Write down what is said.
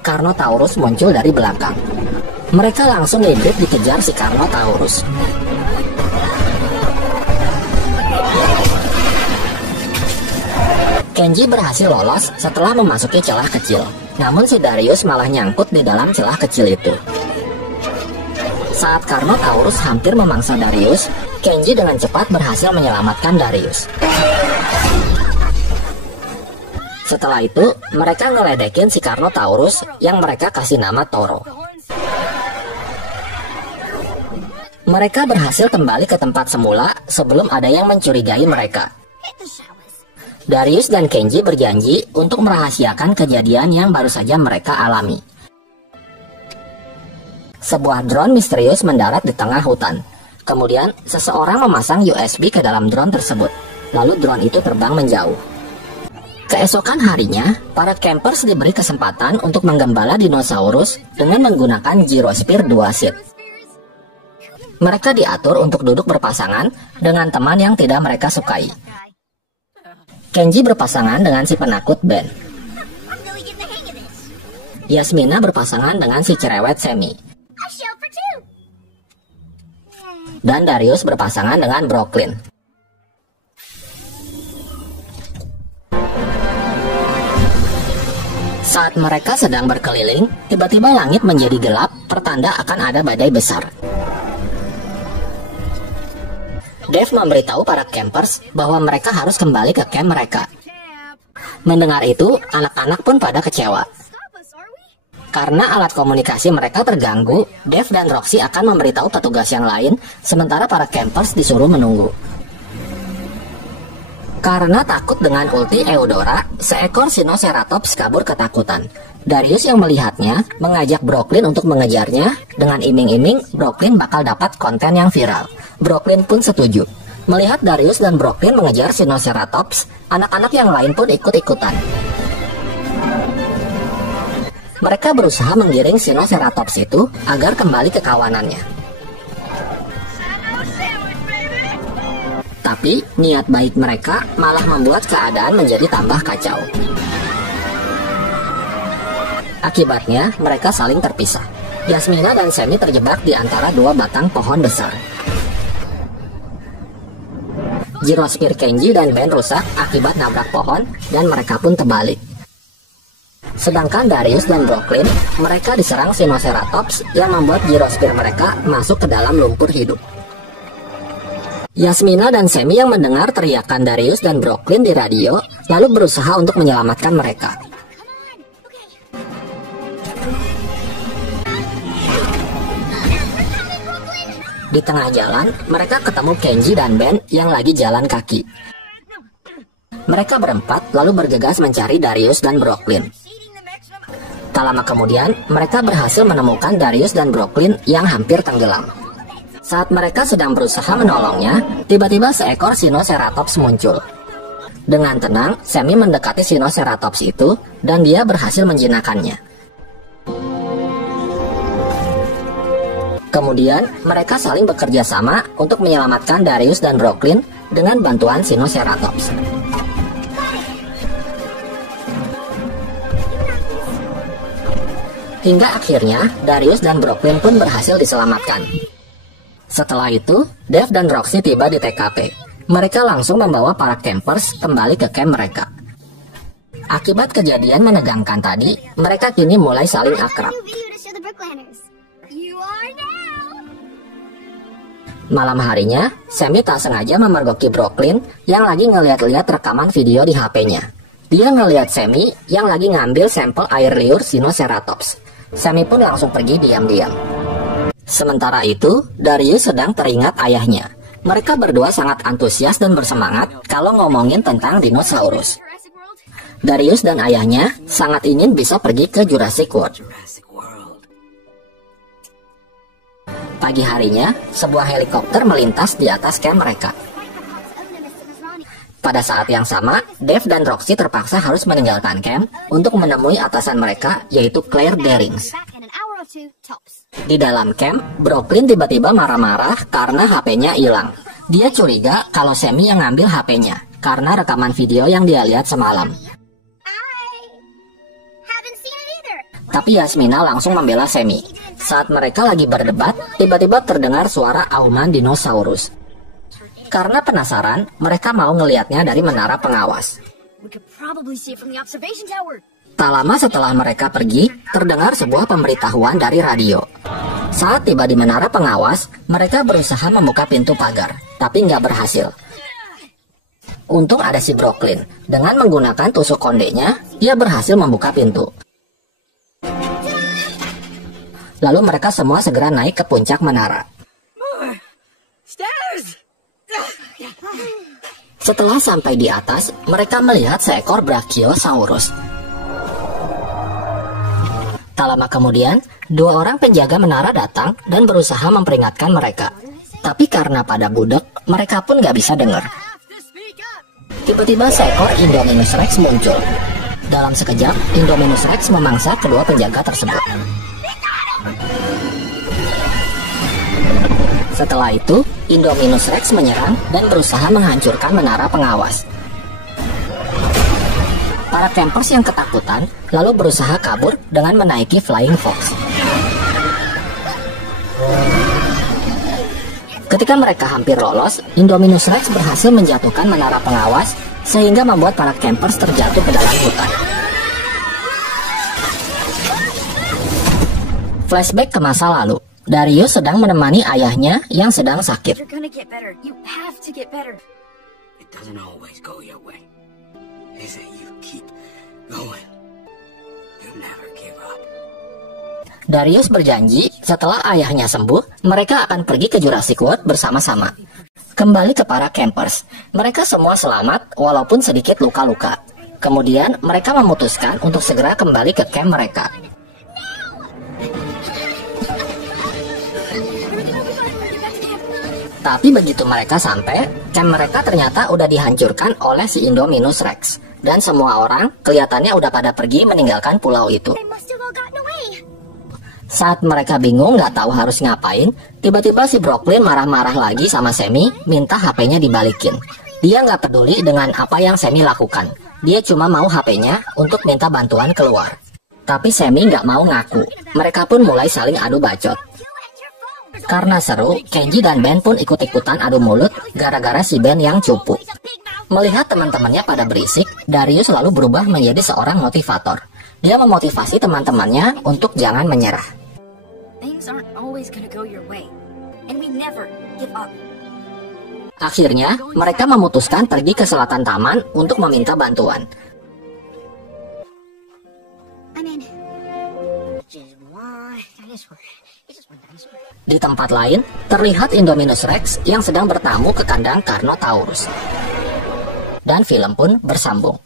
Carnotaurus muncul dari belakang. Mereka langsung ngintip dikejar si Carnotaurus. Kenji berhasil lolos setelah memasuki celah kecil. Namun si Darius malah nyangkut di dalam celah kecil itu. Saat Carnotaurus hampir memangsa Darius, Kenji dengan cepat berhasil menyelamatkan Darius. Setelah itu, mereka ngeledekin si Carnotaurus yang mereka kasih nama Toro. Mereka berhasil kembali ke tempat semula sebelum ada yang mencurigai mereka. Darius dan Kenji berjanji untuk merahasiakan kejadian yang baru saja mereka alami. Sebuah drone misterius mendarat di tengah hutan. Kemudian, seseorang memasang USB ke dalam drone tersebut. Lalu drone itu terbang menjauh. Keesokan harinya, para campers diberi kesempatan untuk menggembala dinosaurus dengan menggunakan Gyrosphere 2 seat. Mereka diatur untuk duduk berpasangan dengan teman yang tidak mereka sukai. Kenji berpasangan dengan si penakut Ben. Yasmina berpasangan dengan si cerewet Semi. Dan Darius berpasangan dengan Brooklyn. Saat mereka sedang berkeliling, tiba-tiba langit menjadi gelap, pertanda akan ada badai besar. Dave memberitahu para campers bahwa mereka harus kembali ke camp mereka. Mendengar itu, anak-anak pun pada kecewa. Karena alat komunikasi mereka terganggu, Dave dan Roxy akan memberitahu petugas yang lain, sementara para campers disuruh menunggu. Karena takut dengan ulti Eudora, seekor Sinoceratops kabur ketakutan. Darius yang melihatnya mengajak Brooklyn untuk mengejarnya. Dengan iming-iming, Brooklyn bakal dapat konten yang viral. Brooklyn pun setuju. Melihat Darius dan Brooklyn mengejar Sinoceratops, anak-anak yang lain pun ikut-ikutan. Mereka berusaha menggiring Sinoceratops itu agar kembali ke kawanannya. Tapi niat baik mereka malah membuat keadaan menjadi tambah kacau. Akibatnya mereka saling terpisah. Yasmina dan Semi terjebak di antara dua batang pohon besar. Gyrosphere Kenji dan Ben rusak akibat nabrak pohon dan mereka pun terbalik. Sedangkan Darius dan Brooklyn, mereka diserang Sinoceratops yang membuat Gyrosphere mereka masuk ke dalam lumpur hidup. Yasmina dan Semi yang mendengar teriakan Darius dan Brooklyn di radio, lalu berusaha untuk menyelamatkan mereka. Di tengah jalan, mereka ketemu Kenji dan Ben yang lagi jalan kaki. Mereka berempat lalu bergegas mencari Darius dan Brooklyn. Tak lama kemudian, mereka berhasil menemukan Darius dan Brooklyn yang hampir tenggelam. Saat mereka sedang berusaha menolongnya, tiba-tiba seekor Sinoceratops muncul. Dengan tenang, Semi mendekati Sinoceratops itu dan dia berhasil menjinakkannya. Kemudian, mereka saling bekerja sama untuk menyelamatkan Darius dan Brooklyn dengan bantuan Sinoceratops. Hingga akhirnya, Darius dan Brooklyn pun berhasil diselamatkan. Setelah itu, Dave dan Roxy tiba di TKP. Mereka langsung membawa para campers kembali ke camp mereka. Akibat kejadian menegangkan tadi, mereka kini mulai saling akrab. Malam harinya, Semi tak sengaja memergoki Brooklyn yang lagi ngeliat-liat rekaman video di HP-nya. Dia ngeliat Semi yang lagi ngambil sampel air liur Sinoceratops. Semi pun langsung pergi diam-diam. Sementara itu, Darius sedang teringat ayahnya. Mereka berdua sangat antusias dan bersemangat kalau ngomongin tentang dinosaurus. Darius dan ayahnya sangat ingin bisa pergi ke Jurassic World. Pagi harinya, sebuah helikopter melintas di atas camp mereka. Pada saat yang sama, Dave dan Roxy terpaksa harus meninggalkan camp untuk menemui atasan mereka, yaitu Claire Derings. Di dalam camp, Brooklyn tiba-tiba marah-marah karena HP-nya hilang. Dia curiga kalau Semi yang ngambil HP-nya karena rekaman video yang dia lihat semalam. Tapi Yasmina langsung membela Sammy. Saat mereka lagi berdebat, tiba-tiba terdengar suara auman dinosaurus. Karena penasaran, mereka mau ngelihatnya dari menara pengawas. Tak lama setelah mereka pergi, terdengar sebuah pemberitahuan dari radio. Saat tiba di menara pengawas, mereka berusaha membuka pintu pagar, tapi nggak berhasil. Untung ada si Brooklyn. Dengan menggunakan tusuk kondenya, dia berhasil membuka pintu. Lalu mereka semua segera naik ke puncak menara. Setelah sampai di atas, mereka melihat seekor Brachiosaurus. Tak lama kemudian, 2 orang penjaga menara datang dan berusaha memperingatkan mereka. Tapi karena pada budek, mereka pun nggak bisa dengar. Tiba-tiba seekor Indominus Rex muncul. Dalam sekejap, Indominus Rex memangsa kedua penjaga tersebut. Setelah itu, Indominus Rex menyerang dan berusaha menghancurkan menara pengawas. Para campers yang ketakutan lalu berusaha kabur dengan menaiki Flying Fox. Ketika mereka hampir lolos, Indominus Rex berhasil menjatuhkan menara pengawas sehingga membuat para campers terjatuh ke dalam hutan. Flashback ke masa lalu. Darius sedang menemani ayahnya yang sedang sakit. Darius berjanji setelah ayahnya sembuh, mereka akan pergi ke Jurassic World bersama-sama. Kembali ke para campers, mereka semua selamat walaupun sedikit luka-luka. Kemudian mereka memutuskan untuk segera kembali ke camp mereka. Tapi begitu mereka sampai, camp mereka ternyata udah dihancurkan oleh si Indominus Rex. Dan semua orang kelihatannya udah pada pergi meninggalkan pulau itu. Saat mereka bingung nggak tahu harus ngapain, tiba-tiba si Brooklyn marah-marah lagi sama Sammy, minta HP-nya dibalikin. Dia nggak peduli dengan apa yang Sammy lakukan. Dia cuma mau HP-nya untuk minta bantuan keluar. Tapi Sammy nggak mau ngaku. Mereka pun mulai saling adu bacot. Karena seru, Kenji dan Ben pun ikut-ikutan adu mulut gara-gara si Ben yang cupu. Melihat teman-temannya pada berisik, Darius lalu berubah menjadi seorang motivator. Dia memotivasi teman-temannya untuk jangan menyerah. Akhirnya, mereka memutuskan pergi ke selatan taman untuk meminta bantuan. Di tempat lain, terlihat Indominus Rex yang sedang bertamu ke kandang Carnotaurus. Dan film pun bersambung.